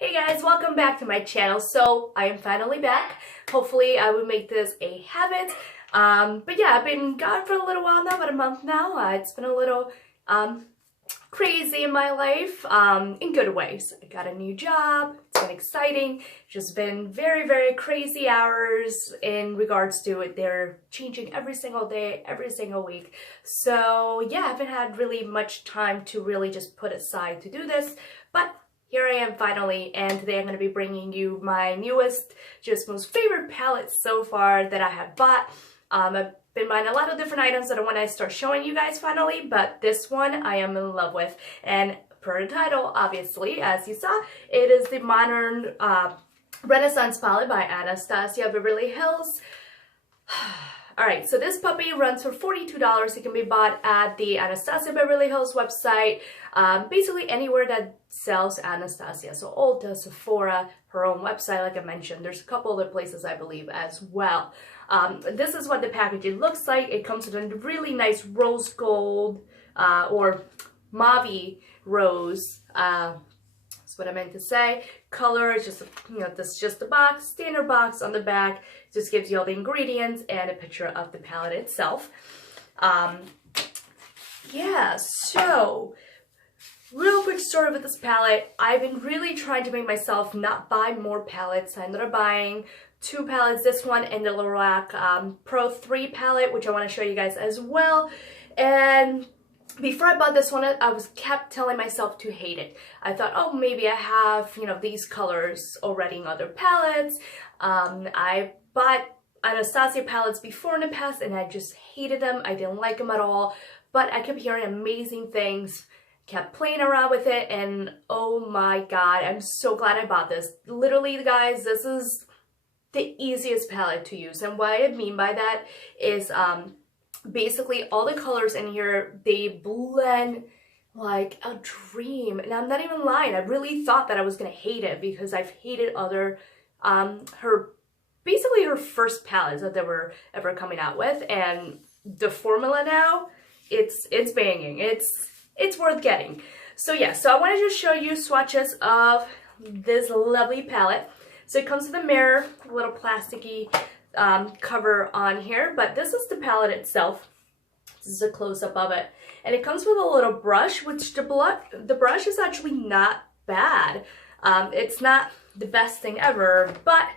Hey guys, welcome back to my channel. So I am finally back. Hopefully I will make this a habit. But yeah, I've been gone for a little while now, about a month now. It's been a little crazy in my life, in good ways. I got a new job. It's been exciting. Just been very crazy hours in regards to it. They're changing every single day, every single week. So yeah, I haven't had really much time to really just put aside to do this, but here I am finally, and today I'm going to be bringing you my newest, just most favorite palettes so far that I have bought. I've been buying a lot of different items that I want to start showing you guys finally, but this one I am in love with. And per the title, obviously, as you saw, it is the Modern Renaissance palette by Anastasia Beverly Hills. Alright, so this puppy runs for $42. It can be bought at the Anastasia Beverly Hills website, basically anywhere that sells Anastasia. So Ulta, Sephora, her own website, like I mentioned. There's a couple other places, I believe, as well. This is what the packaging looks like. It comes with a really nice rose gold, or mauve rose, that's what I meant to say. Color is just, this is just the box, standard box on the back. It just gives you all the ingredients and a picture of the palette itself. Yeah, so real quick story with this palette. I've been really trying to make myself not buy more palettes. I ended up buying two palettes, this one and the Lorac Pro 3 palette, which I want to show you guys as well. And before I bought this one, I kept telling myself to hate it. I thought, oh, maybe I have, these colors already in other palettes. I bought Anastasia palettes before in the past, and I just hated them. I didn't like them at all. But I kept hearing amazing things, kept playing around with it, and oh my god, I'm so glad I bought this. Literally, guys, this is the easiest palette to use. And what I mean by that is, basically all the colors in here, they blend like a dream. And I'm not even lying, I really thought that I was gonna hate it because I've hated other basically her first palettes that they were ever coming out with, and the formula now, it's banging. It's worth getting. So yeah, so I want to just show you swatches of this lovely palette. So it comes with a mirror, a little plasticky cover on here, but this is the palette itself. This is a close-up of it, and it comes with a little brush, which the brush is actually not bad. It's not the best thing ever, but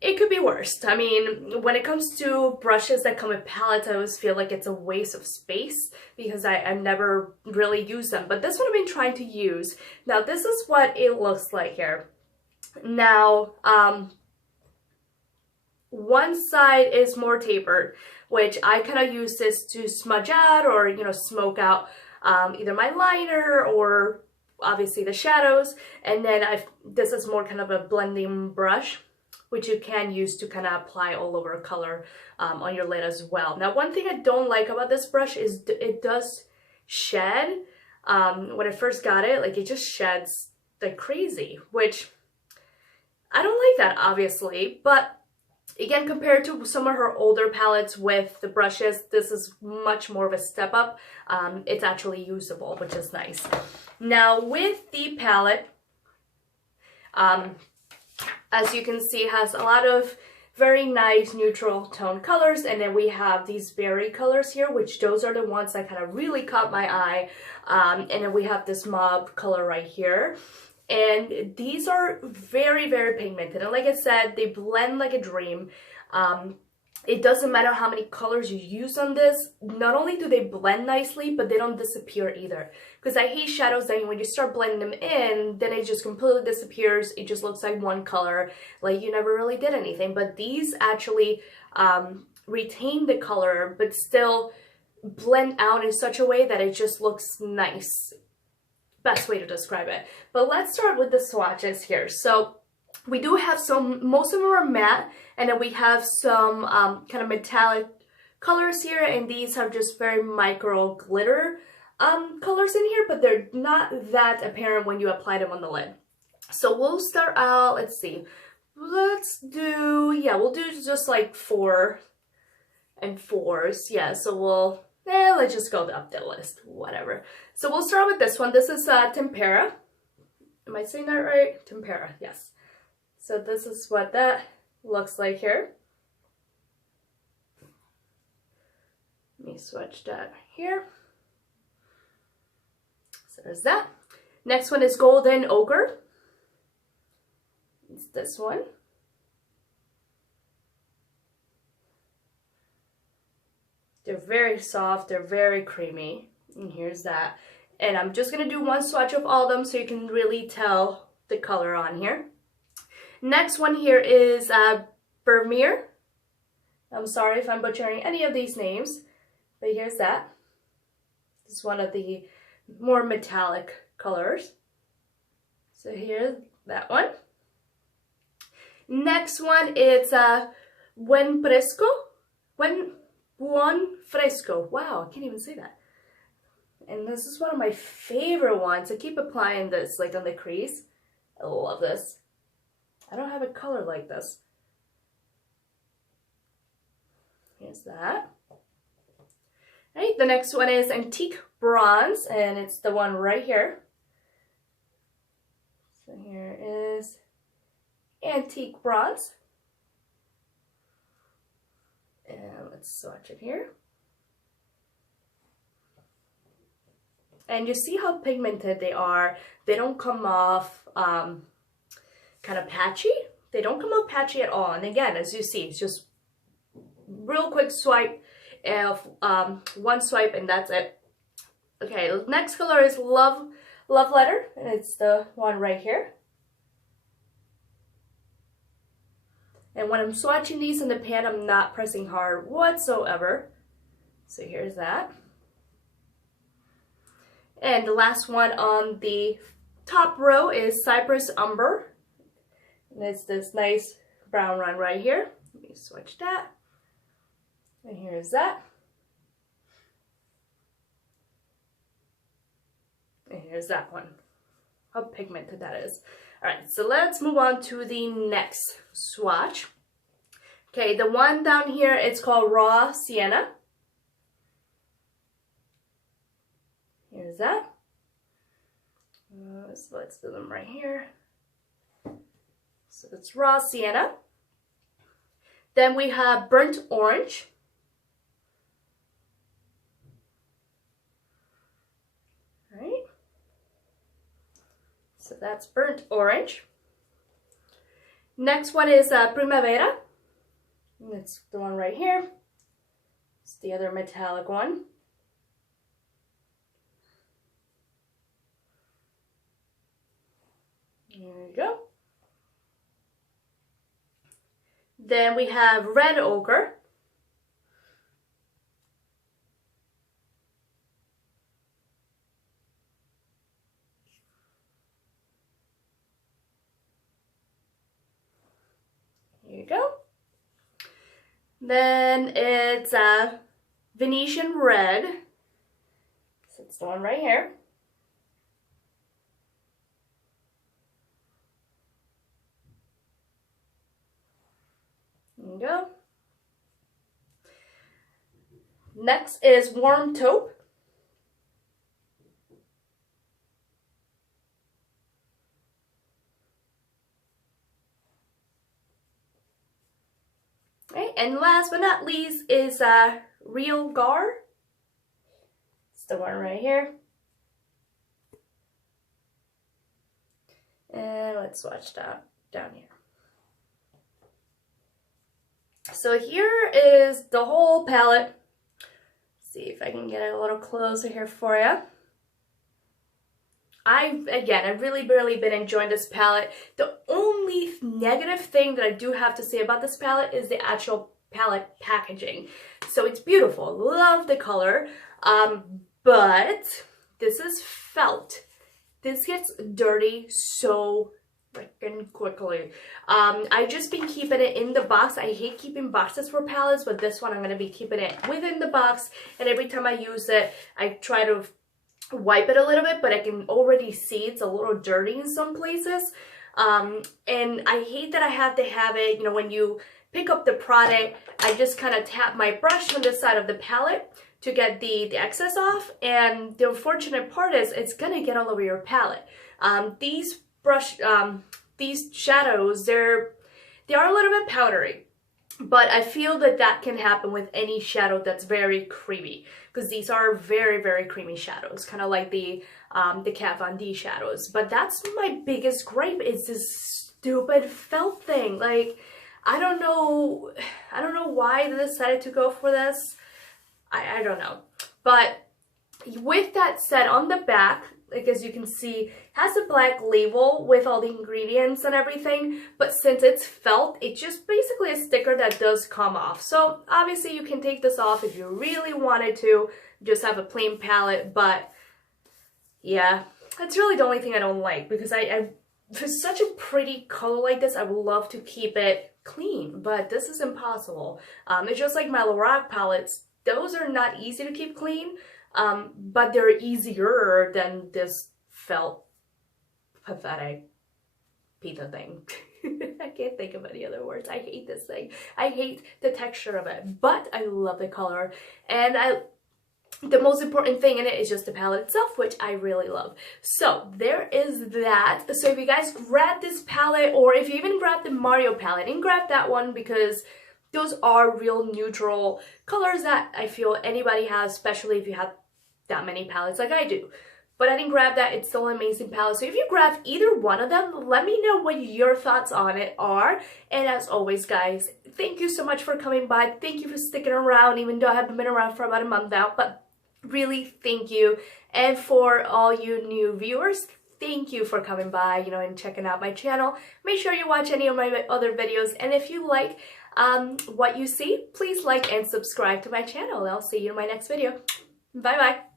it could be worse. I mean, when it comes to brushes that come with palettes, I always feel like it's a waste of space because I've never really used them, but this one I've been trying to use. Now this is what it looks like here. Now, one side is more tapered, which I kind of use this to smudge out or, smoke out either my liner or obviously the shadows. And then this is more kind of a blending brush, which you can use to kind of apply all over color on your lid as well. Now, one thing I don't like about this brush is it does shed. When I first got it, like, it just sheds like crazy, which I don't like that, obviously, but again, compared to some of her older palettes with the brushes, this is much more of a step up. It's actually usable, which is nice. Now, with the palette, as you can see, has a lot of very nice neutral tone colors, and then we have these berry colors here, which those are the ones that kind of really caught my eye. And then we have this mauve color right here. And these are very pigmented, and like I said, they blend like a dream. It doesn't matter how many colors you use on this. Not only do they blend nicely, but they don't disappear either, because I hate shadows that when you start blending them in, then it just completely disappears. It just looks like one color, like you never really did anything. But these actually retain the color but still blend out in such a way that it just looks nice. Best way to describe it. But let's start with the swatches here. So we do have most of them are matte, and then we have some kind of metallic colors here, and these have just very micro glitter colors in here, but they're not that apparent when you apply them on the lid. So we'll start out, let's see, we'll do just like 4 and 4s. Yeah, so let's just go up the list, whatever. So we'll start with this one. This is Tempera. Am I saying that right? Tempera, yes. So this is what that looks like here. Let me swatch that here. So there's that. Next one is Golden Ochre. It's this one. They're very soft, they're very creamy. And here's that. And I'm just gonna do one swatch of all of them so you can really tell the color on here. Next one here is Vermeer. I'm sorry if I'm butchering any of these names, but here's that. This is one of the more metallic colors. So here's that one. Next one is Buen Fresco. Buon Fresco. Wow, I can't even say that. And this is one of my favorite ones. I keep applying this like on the crease. I love this. I don't have a color like this. Here's that. Right, the next one is Antique Bronze, and it's the one right here. So here is Antique Bronze. And let's swatch it here. And you see how pigmented they are. They don't come off kind of patchy. They don't come off patchy at all. And again, as you see, it's just real quick swipe of one swipe and that's it. Okay, next color is Love Letter, and it's the one right here. And when I'm swatching these in the pan, I'm not pressing hard whatsoever. So here's that. And the last one on the top row is Cypress Umber. And it's this nice brown one right here. Let me swatch that. And here's that. And here's that one. How pigmented that is. Alright, so let's move on to the next swatch. Okay, the one down here, it's called Raw Sienna. Here's that. So let's do them right here. So it's Raw Sienna. Then we have Burnt Orange. Right. So that's Burnt Orange. Next one is Primavera. And it's the one right here. It's the other metallic one. There we go. Then we have Red Ochre. Here you go. Then it's Venetian Red. So it's the one right here. There you go. Next is Warm Taupe. Right, and last but not least is Real Gar. It's the one right here. And let's swatch that down here. So here is the whole palette. Let's see if I can get it a little closer here for you. I've really been enjoying this palette. The only negative thing that I do have to say about this palette is the actual palette packaging. So it's beautiful, love the color, but this is felt. This gets dirty so freaking quickly. I've just been keeping it in the box. I hate keeping boxes for palettes, but this one I'm going to be keeping it within the box, and every time I use it, I try to wipe it a little bit, but I can already see it's a little dirty in some places. And I hate that I have to have it, you know, when you pick up the product, I just kind of tap my brush on the side of the palette to get the excess off, and the unfortunate part is it's gonna get all over your palette. These brush, these shadows, they are a little bit powdery. But I feel that that can happen with any shadow that's very creamy, because these are very, very creamy shadows, kind of like the Kat Von D shadows. But that's my biggest gripe, is this stupid felt thing. Like, I don't know why they decided to go for this. I don't know. But with that said, on the back, like as you can see, has a black label with all the ingredients and everything, but since it's felt, it's just basically a sticker that does come off. So obviously you can take this off if you really wanted to, just have a plain palette, but yeah, that's really the only thing I don't like, because for such a pretty color like this, I would love to keep it clean, but this is impossible. It's just like my Lorac palettes, those are not easy to keep clean. But they're easier than this felt pathetic pizza thing. I can't think of any other words. I hate this thing. I hate the texture of it, but I love the color. And the most important thing in it is just the palette itself, which I really love. So there is that. So if you guys grab this palette, or if you even grab the Mario palette, and grab that one, because those are real neutral colors that I feel anybody has, especially if you have that many palettes like I do. But I didn't grab that. It's still an amazing palette. So if you grab either one of them, let me know what your thoughts on it are. And as always, guys, thank you so much for coming by. Thank you for sticking around, even though I haven't been around for about a month now. But really, thank you. And for all you new viewers, thank you for coming by, and checking out my channel. Make sure you watch any of my other videos. And if you like what you see, please like and subscribe to my channel. I'll see you in my next video. Bye-bye.